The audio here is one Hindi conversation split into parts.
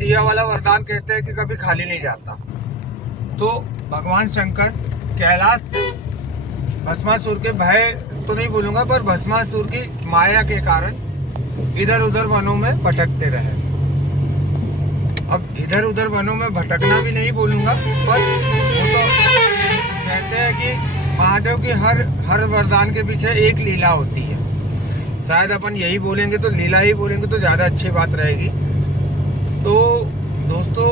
दिया वाला वरदान कहते हैं कि कभी खाली नहीं जाता। तो भगवान शंकर कैलाश से भस्मासुर के भय तो नहीं बोलूंगा, पर भस्मासुर की माया के कारण इधर उधर वनों में भटकते रहे। अब इधर उधर वनों में भटकना भी नहीं बोलूंगा, पर वो तो कहते हैं कि महादेव की हर वरदान के पीछे एक लीला होती है। शायद अपन यही बोलेंगे तो लीला ही बोलेंगे तो ज़्यादा अच्छी बात रहेगी। तो दोस्तों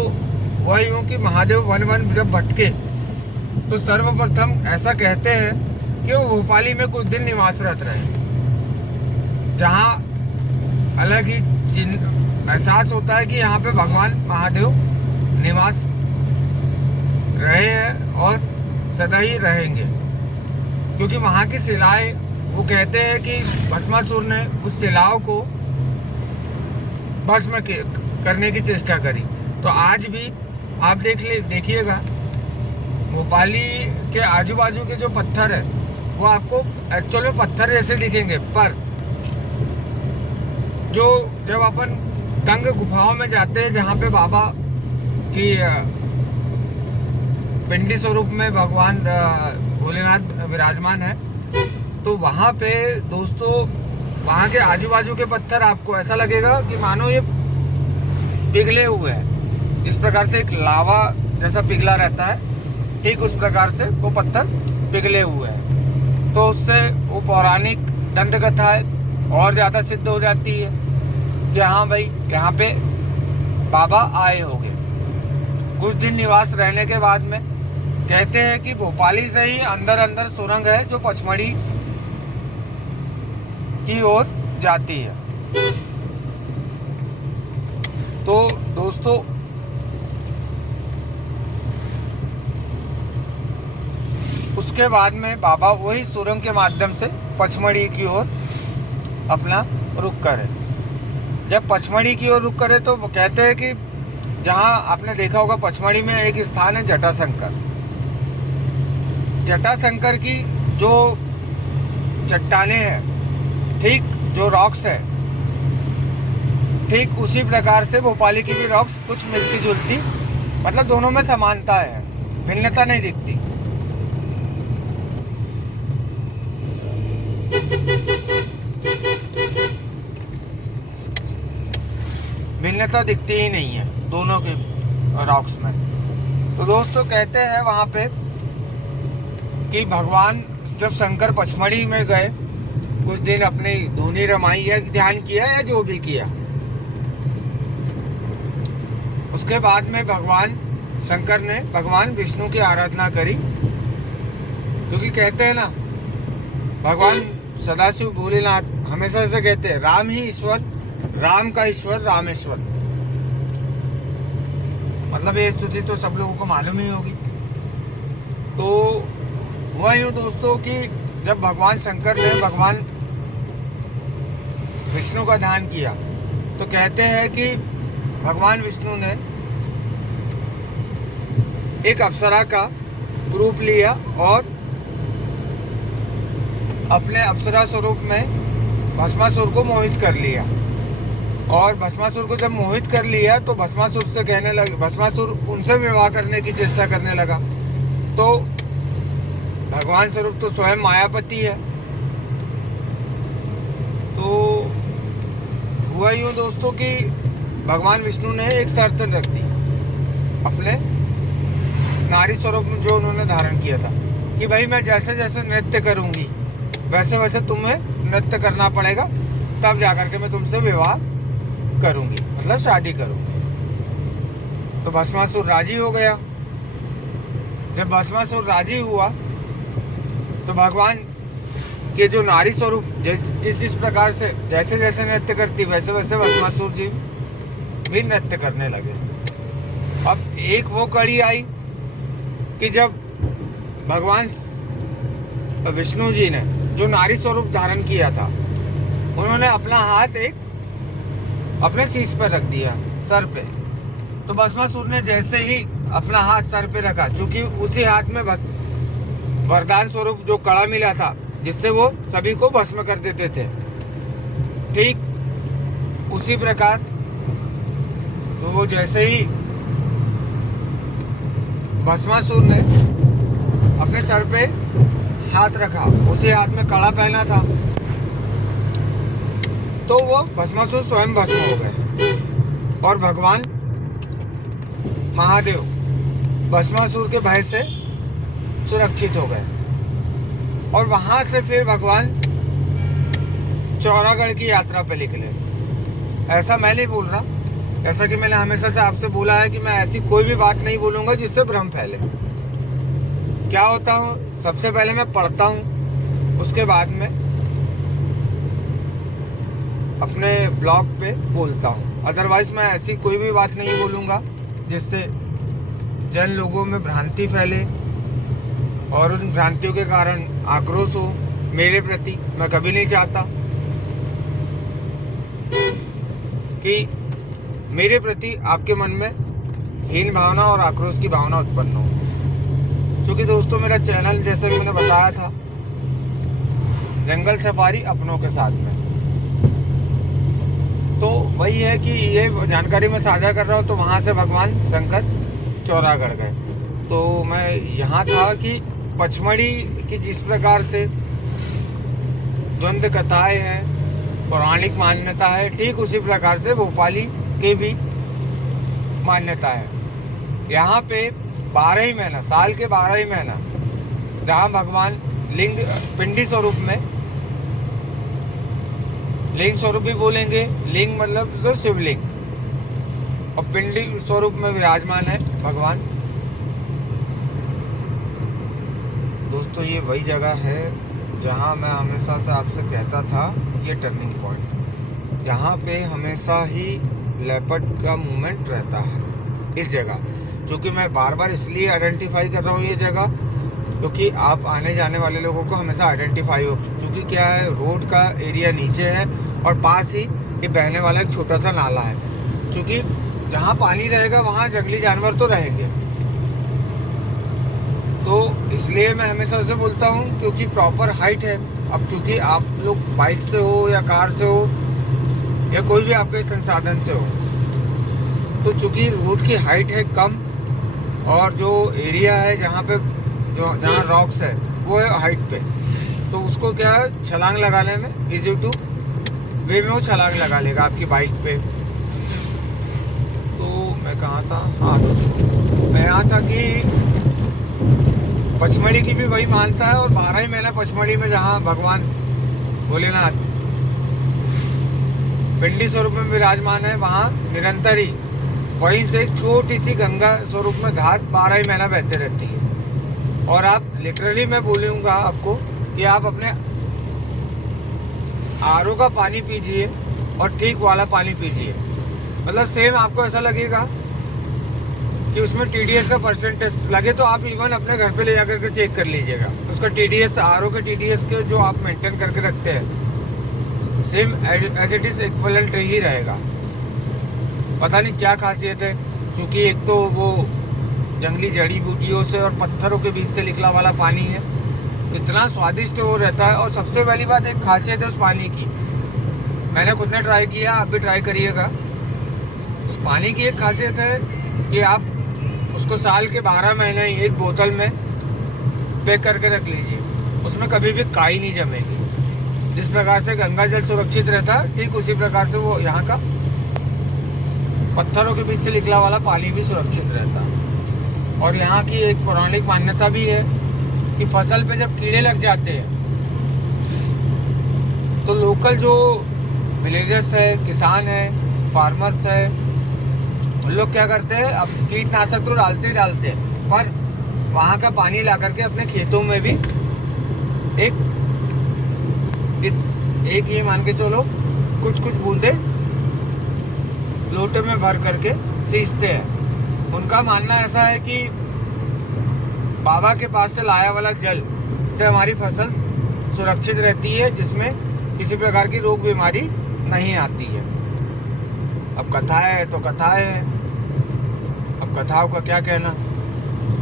वही हूँ कि महादेव वन जब भटके तो सर्वप्रथम ऐसा कहते हैं कि वो भोपाली में कुछ दिन निवासरत रहे, जहाँ अलग ही एहसास होता है कि यहाँ पे भगवान महादेव निवास रहे हैं और सदा ही रहेंगे, क्योंकि वहाँ की शिलाएं, वो कहते हैं कि भस्मासुर ने उस शिलाओं को भस्म करने की चेष्टा करी। तो आज भी आप देखिएगा भोपाली के आजू बाजू के जो पत्थर है वो आपको एक्चुअल में पत्थर जैसे दिखेंगे, पर जो जब अपन तंग गुफाओं में जाते हैं जहाँ पे बाबा की पिंडी स्वरूप में भगवान भोलेनाथ विराजमान है, तो वहाँ पे दोस्तों वहाँ के आजू बाजू के पत्थर आपको ऐसा लगेगा कि मानो ये पिघले हुए हैं। जिस प्रकार से एक लावा जैसा पिघला रहता है, ठीक उस प्रकार से वो पत्थर पिघले हुए हैं। तो उससे वो पौराणिक दंत कथा और ज़्यादा सिद्ध हो जाती है कि हाँ भाई यहाँ पे बाबा आए होंगे। कुछ दिन निवास रहने के बाद में कहते हैं कि भोपाली से ही अंदर सुरंग है जो पचमढ़ी की ओर जाती है। तो दोस्तों उसके बाद में बाबा वही सुरंग के माध्यम से पचमढ़ी की ओर अपना रुख करे। जब पचमढ़ी की ओर रुख करे तो वो कहते हैं कि जहाँ आपने देखा होगा पचमढ़ी में एक स्थान है जटाशंकर। जटाशंकर की जो चट्टानें हैं, ठीक जो रॉक्स है, ठीक उसी प्रकार से भोपाली की भी रॉक्स कुछ मिलती जुलती, मतलब दोनों में समानता है, भिन्नता नहीं दिखती। भिन्नता दिखती ही नहीं है दोनों के रॉक्स में। तो दोस्तों कहते हैं वहाँ पे कि भगवान जब शंकर पचमढ़ी में गए, कुछ दिन अपनी धुनी रमाई या ध्यान किया या जो भी किया, उसके बाद में भगवान शंकर ने भगवान विष्णु की आराधना करी। क्योंकि कहते हैं ना भगवान सदाशिव भोलेनाथ हमेशा से कहते हैं राम ही ईश्वर, राम का ईश्वर रामेश्वर। मतलब ये स्तुति तो सब लोगों को मालूम ही होगी। तो वही हूँ दोस्तों कि जब भगवान शंकर ने भगवान विष्णु का ध्यान किया तो कहते हैं कि भगवान विष्णु ने एक अप्सरा का रूप लिया और अपने अप्सरा स्वरूप में भस्मासुर को मोहित कर लिया। और भस्मासुर को जब मोहित कर लिया तो भस्मासुर से कहने लगे, भस्मासुर उनसे विवाह करने की चेष्टा करने लगा। तो भगवान स्वरूप तो स्वयं मायापति है। तो हुआ यूँ दोस्तों कि भगवान विष्णु ने एक शर्त रख दी अपने नारी स्वरूप में जो उन्होंने धारण किया था कि भाई मैं जैसे जैसे नृत्य करूंगी वैसे वैसे तुम्हें नृत्य करना पड़ेगा, तब जाकर के मैं तुमसे विवाह करूंगी, मतलब शादी करूंगी। तो भस्मासुर राजी हो गया। जब भस्मासुर राजी हुआ तो भगवान के जो नारी स्वरूप जिस प्रकार से जैसे जैसे नृत्य करती वैसे वैसे भस्मासुर जी भी नृत्य करने लगे। अब एक वो कड़ी आई कि जब भगवान विष्णु जी ने जो नारी स्वरूप धारण किया था, उन्होंने अपना हाथ एक अपने शीश पर रख दिया, सर पे। तो भस्मासुर ने जैसे ही अपना हाथ सर पे रखा, क्योंकि उसी हाथ में वरदान स्वरूप जो कड़ा मिला था जिससे वो सभी को भस्म कर देते थे, ठीक उसी प्रकार तो वो जैसे ही भस्मासुर ने अपने सर पे हाथ रखा, उसी हाथ में कड़ा पहना था, तो वो भस्मासुर स्वयं भस्म हो गए और भगवान महादेव भस्मासुर के भय से सुरक्षित हो गए। और वहां से फिर भगवान चौरागढ़ की यात्रा पे निकले। ऐसा मैं नहीं बोल रहा, जैसा कि मैंने हमेशा से आपसे बोला है कि मैं ऐसी कोई भी बात नहीं बोलूंगा जिससे भ्रम फैले। क्या होता हूँ, सबसे पहले मैं पढ़ता हूँ, उसके बाद में अपने ब्लॉग पे बोलता हूँ। अदरवाइज मैं ऐसी कोई भी बात नहीं बोलूँगा जिससे जन लोगों में भ्रांति फैले और उन भ्रांतियों के कारण आक्रोश हो मेरे प्रति। मैं कभी नहीं चाहता कि मेरे प्रति आपके मन में हीन भावना और आक्रोश की भावना उत्पन्न हो। क्योंकि दोस्तों मेरा चैनल, जैसा कि मैंने बताया था, जंगल सफारी अपनों के साथ में, तो वही है कि ये जानकारी मैं साझा कर रहा हूँ। तो वहाँ से भगवान शंकर चौरागढ़ गए। तो मैं यहाँ था कि पचमढ़ी की जिस प्रकार से द्वंद्व कथाएं हैं, पौराणिक मान्यता है, ठीक उसी प्रकार से भोपाली की भी मान्यता है। यहाँ पे 12 ही महीना, साल के 12 ही महीना, जहाँ भगवान लिंग पिंडी स्वरूप में, लिंग स्वरूप भी बोलेंगे, लिंग मतलब तो शिवलिंग, और पिंडी स्वरूप में विराजमान है भगवान। दोस्तों ये वही जगह है जहाँ मैं हमेशा से आपसे कहता था, ये टर्निंग पॉइंट, यहाँ पे हमेशा ही लेपर्ड का मूवमेंट रहता है इस जगह। जो कि मैं बार बार इसलिए आइडेंटिफाई कर रहा हूँ ये जगह, क्योंकि आप आने जाने वाले लोगों को हमेशा आइडेंटिफाई हो। क्योंकि क्या है, रोड का एरिया नीचे है और पास ही ये बहने वाला एक छोटा सा नाला है। क्योंकि जहाँ पानी रहेगा वहाँ जंगली जानवर तो रहेंगे, तो इसलिए मैं हमेशा से बोलता हूँ, क्योंकि प्रॉपर हाइट है। अब चूँकि आप लोग बाइक से हो या कार से हो या कोई भी आपके संसाधन से हो, तो चूँकि रोड की हाइट है कम, और जो एरिया है जहाँ पे जहाँ रॉक्स है वो है हाइट पे, तो उसको क्या है, छलांग लगाने में इजी टू वे में वो छलांग लगा लेगा आपकी बाइक पे। तो मैं कहाँ था, हाँ दोस्तों मैं यहाँ था कि पचमढ़ी की भी वही मानता है, और 12 ही महीना पचमढ़ी में जहाँ भगवान भोलेनाथ पिंडी स्वरूप में विराजमान है, वहाँ निरंतर ही वहीं से एक छोटी सी गंगा स्वरूप में धार 12 ही महीना बहते रहती है। और आप लिटरली मैं बोलूँगा आपको कि आप अपने आरओ का पानी पीजिए और ठीक वाला पानी पीजिए, मतलब सेम आपको ऐसा लगेगा कि उसमें टीडीएस का परसेंटेज लगे। तो आप इवन अपने घर पे ले जाकर के चेक कर लीजिएगा उसका टीडीएस, आरओ के टीडीएस के जो आप मेंटेन करके रखते हैं, same as it is equivalent ही रहेगा। पता नहीं क्या खासियत है, क्योंकि एक तो वो जंगली जड़ी बूटियों से और पत्थरों के बीच से निकला वाला पानी है, इतना स्वादिष्ट वो रहता है। और सबसे पहली बात, एक खासियत है उस पानी की, मैंने खुद ने ट्राई किया, आप भी ट्राई करिएगा। उस पानी की एक खासियत है कि आप उसको साल के 12 महीने ही एक बोतल में पैक करके रख लीजिए, उसमें कभी भी काई नहीं जमेगी। जिस प्रकार से गंगा जल सुरक्षित रहता है, ठीक उसी प्रकार से वो यहाँ का पत्थरों के बीच से निकला वाला पानी भी सुरक्षित रहता है। और यहाँ की एक पौराणिक मान्यता भी है कि फसल पे जब कीड़े लग जाते हैं, तो लोकल जो विलेजर्स है, किसान है, फार्मर्स है, उन लोग क्या करते हैं, अब कीटनाशक तो डालते हैं, पर वहाँ का पानी ला करके अपने खेतों में भी एक ये मान के चलो कुछ बूंदे लोटे में भर करके सींचते हैं। उनका मानना ऐसा है कि बाबा के पास से लाया वाला जल से हमारी फसल सुरक्षित रहती है, जिसमें किसी प्रकार की रोग बीमारी नहीं आती है। अब कथाएं है तो कथाएं है, अब कथाओं का क्या कहना।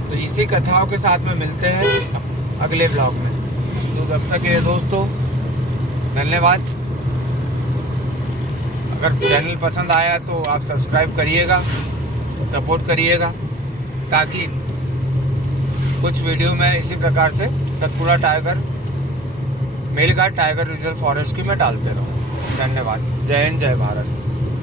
तो इसी कथाओं के साथ में मिलते हैं अगले ब्लॉग में। तो तब तक के लिए दोस्तों धन्यवाद। अगर चैनल पसंद आया तो आप सब्सक्राइब करिएगा, सपोर्ट करिएगा, ताकि कुछ वीडियो में इसी प्रकार से Satpura tiger, Melghat tiger reserve forest की मैं डालते रहूँ। धन्यवाद। जय हिंद, जय भारत।